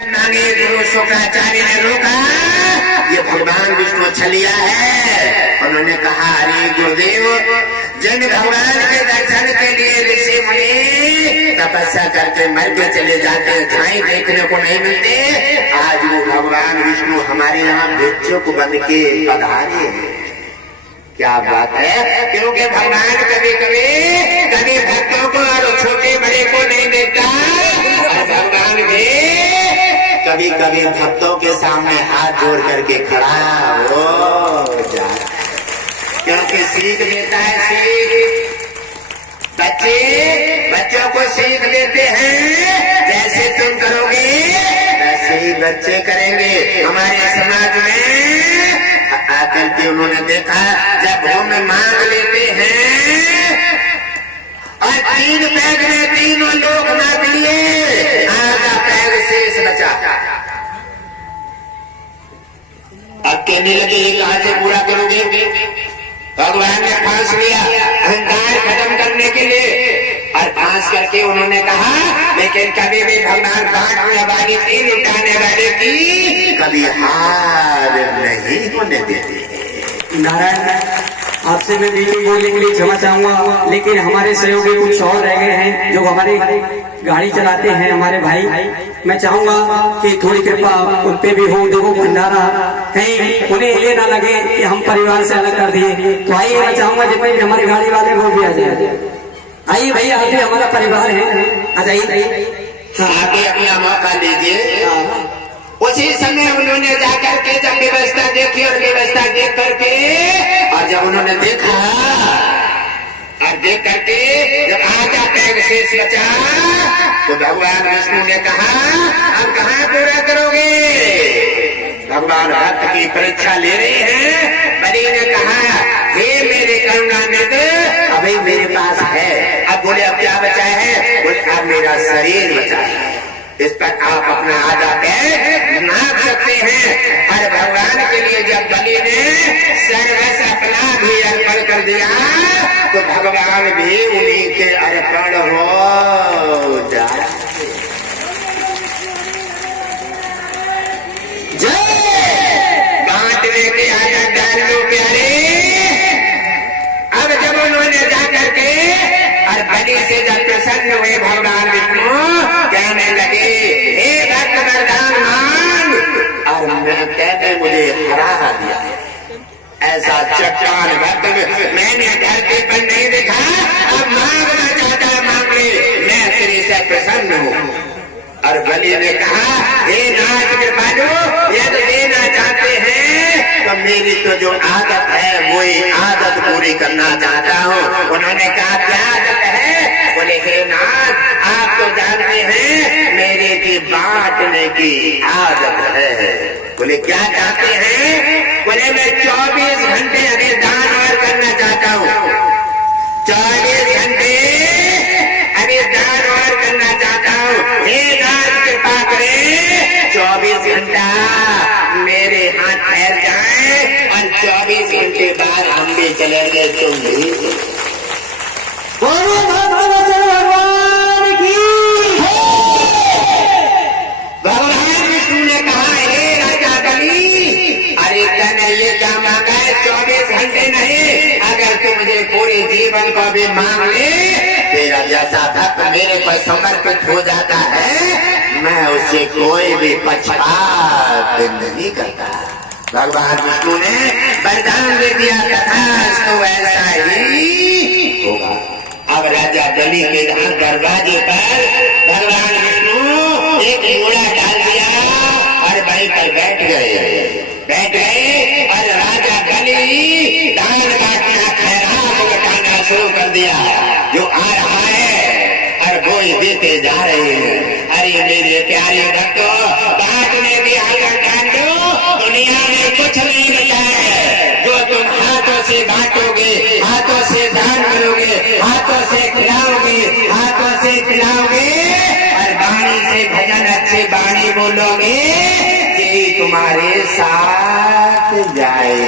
नानी गुरु शुक्राचार्य ने रोका, ये भगवान विष्णु छलिया है। उन्होंने कहा, अरे गुरुदेव, जिन भगवान के दर्शन के लिए ऋषि मुनि तपस्या करके मर के चले जाते हैं, झाई देखने को नहीं मिलते, आज वो भगवान विष्णु हमारे यहाँ भिक्षुक बन के पधारे हैं। क्या बात है, क्योंकि भगवान कभी कभी भक्तों को और छोटे बड़े को नहीं देखता, और भगवान भी कभी कभी भक्तों के सामने हाथ जोड़ करके खड़ा हो जाता, क्योंकि सीख देता है। सीख बच्चों को सीख देते हैं, जैसे तुम करोगे वैसे ही बच्चे करेंगे। हमारे समाज में आकर के उन्होंने देखा, जब हम मांग लेते हैं और 3 पैग में तीनों लोग मांग लिए, आधा पैग शेष बचा। अब कहने लगे, ये कहां से पूरा करोगे? भगवान ने फांस लिया अहंकार खत्म करने के लिए, और फांस करके उन्होंने कहा, लेकिन कभी भी भगवान बांटने वाली, 3 उठाने वाले की कभी हार नहीं होने देते। नारायण, आपसे मैं बीच में बोलने के लिए क्षमा चाहूंगा, लेकिन हमारे सहयोगी कुछ और रह गए हैं जो हमारी गाड़ी चलाते हैं, हमारे भाई। मैं चाहूंगा कि थोड़ी कृपा उन पे भी हो। देखो भंडारा कहीं उन्हें ये ना लगे कि हम परिवार से अलग कर दिए, तो आइए, मैं चाहूंगा जितने भी हमारे गाड़ी वाले वो भी आ जाए। आइए भैया, आप भी हमारा परिवार है, आ जाइए। आगे अपना मौका लीजिए। उसी समय उन्होंने जाकर के जब व्यवस्था देखी, और व्यवस्था देख करके, और जब उन्होंने देखा और देख करके जब आधा पैग शेष बचा, तो भगवान विष्णु ने कहा, अब कहाँ पूरा करोगे? भगवान भक्त की परीक्षा ले रही है। बलि ने कहा, हे मेरे करुणानिधि, अभी मेरे पास है। अब बोले, अब क्या बचा है? बोले, अब मेरा शरीर बचा है, इस पर आप अपना आधा पैर नाप सकते हैं। और भगवान के लिए जब बलि ने सर्वस्व अपना भी अर्पण कर दिया, तो भगवान भी उन्हीं के अर्पण हो जाए। बांटने की आदत डाल लो प्यारे। अब जब उन्होंने जाकर के और बलि से जब प्रसन्न हुए भगवान विष्णु, कहने लगे, हे भक्त वरदान मान, और मैं कहते मुझे हरा दिया, ऐसा चट्टान भक्त मैंने धरती पर नहीं देखा। अब मांगना चाहता है, मांग ले, मैं तेरे से प्रसन्न हूँ। और बलि ने कहा, हे नाथ कृपालु, यदि देना चाहते हैं तो मेरी तो जो आदत है वही आदत पूरी करना चाहता हूँ। उन्होंने कहा, क्या आदत है? बोले, हे नाथ, आप तो जानते हैं मेरे की बांटने की आदत है। बोले, क्या चाहते हैं? बोले, मैं 24 घंटे अभी दान और करना चाहता हूँ। 24 घंटे अभी दान और करना चाहता हूँ। हे नाथ कृपा करें, 24 घंटा मेरे हाथ फैल जाए, और 24 घंटे बाद हम भी चलेंगे, तुम भी। भगवान विष्णु ने कहा, हे राजा बलि, अरे तने ये क्या मांगा है? 24 घंटे नहीं, अगर तू मुझे पूरे जीवन को भी मांग ले, तेरा जैसा भक्त मेरे पर समर्पित हो जाता है, मैं उससे कोई भी पक्षपात नहीं करता। भगवान विष्णु ने वरदान दे दिया, तथास्तु ऐसा ही होगा। अब राजा बलि के दरवाजे पर भगवान विष्णु एक घोड़ा डाल दिया, और वहीं पर बैठ गए, और राजा बलि दान बांटना, खैरात बटाना शुरू कर दिया। जो आ रहा है और वो ही देते जा रहे हैं। अरे मेरे प्यारे भक्तों, बांटने की आदत डाल दो, दुनिया में कुछ नहीं बचा है। जो तुम हाथों से बांटोगे, हाथों से दान करोगे, हाथों से खिलाओगे, हाथों से पिलाओगे, और वाणी से भजन अच्छे वाणी बोलोगे, यही तुम्हारे साथ जाए।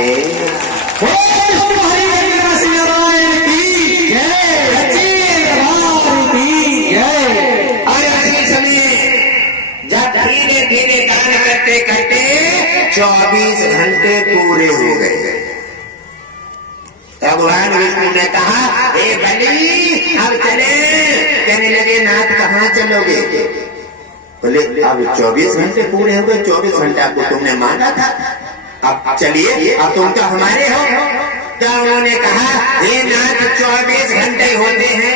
और अगले समय जब धीरे धीरे 24 घंटे पूरे हो गए। भगवान विष्णु ने कहा, हे बलि अब चले। कहने लगे, नाथ कहाँ चलोगे? बोले, अब 24 घंटे पूरे हो गए, 24 घंटा को तुमने माना था, अब चलिए, अब तुम तो हमारे हो। तो उन्होंने कहा, हे नाथ 24 घंटे होते हैं,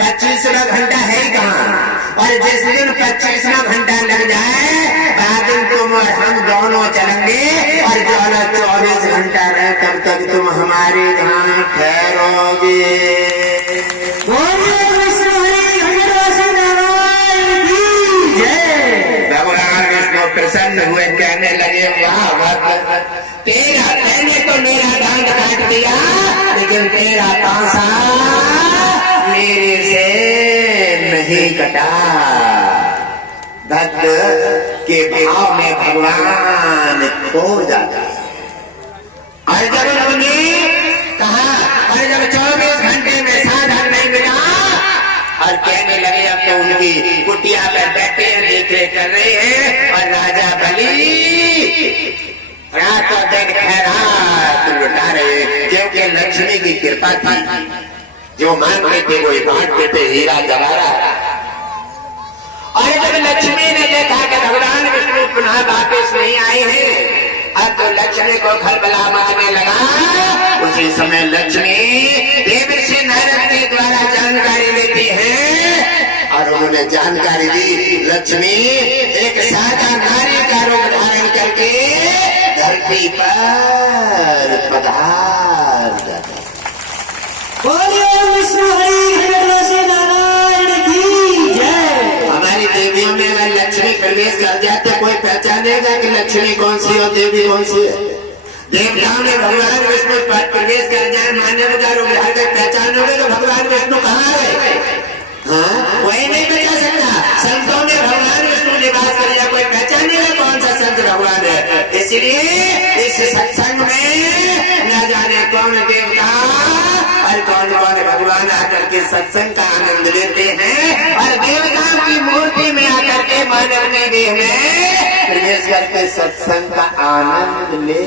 25वां घंटा है ही कहाँ? और जिस दिन 25वां घंटा लग जाए, बाद दिन तुम और हम दोनों चलेंगे, और जो 24 घंटा रहे तब तक तुम हमारे यहाँ ठहरोगे। भगवान विष्णु प्रसन्न हुए, कहने लगे, वाह वाह, तेरा मैंने तो मेरा दांत काट दिया, लेकिन तेरा पासा मेरे से नहीं कटा। भक्त के भाव में भगवान खो जाता है। और जब उन्होंने कहा, और जब 24 घंटे में साधन नहीं मिला, और कहने लगे, अब तो उनकी कुटिया पर बैठे हैं, देख कर रहे हैं, और राजा बलि रातों दिन खैरात लुटा रहे, क्योंकि लक्ष्मी की कृपा थी, जो मांगते थे वो बांटते थे, हीरा जवाहरात। और जब लक्ष्मी ने देखा कि भगवान विष्णु पुनः वापस नहीं आए हैं, अब तो लक्ष्मी को खलबला मचने लगा। उसी समय लक्ष्मी देवर्षि नारद के द्वारा जानकारी लेती है, और उन्होंने जानकारी दी, लक्ष्मी एक सादा नारी का रूप धारण करके धरती पर पधार जाता। हमारी देवियों में अगर लक्ष्मी प्रवेश कर जाते, कोई पहचानेगा कि लक्ष्मी कौन सी और देवी कौन सी है? देवताओं में भगवान विष्णु प्रवेश कर जाए, मानव का रूप धारण कर पहचानोगे तो भगवान विष्णु कहाँ गए? हाँ, कोई नहीं बचा सकता। संतों में भगवान विष्णु निवास कर जाए, कोई पहचानेगा कौन सा संत भगवान है। इसलिए इस सत्संग में न जाने कौन देवता और कौन कौन भगवान आकर के सत्संग का आनंद लेते हैं, और देवताओं की मूर्ति में आकर के मानव के देह में प्रवेश करके सत्संग का आनंद ले।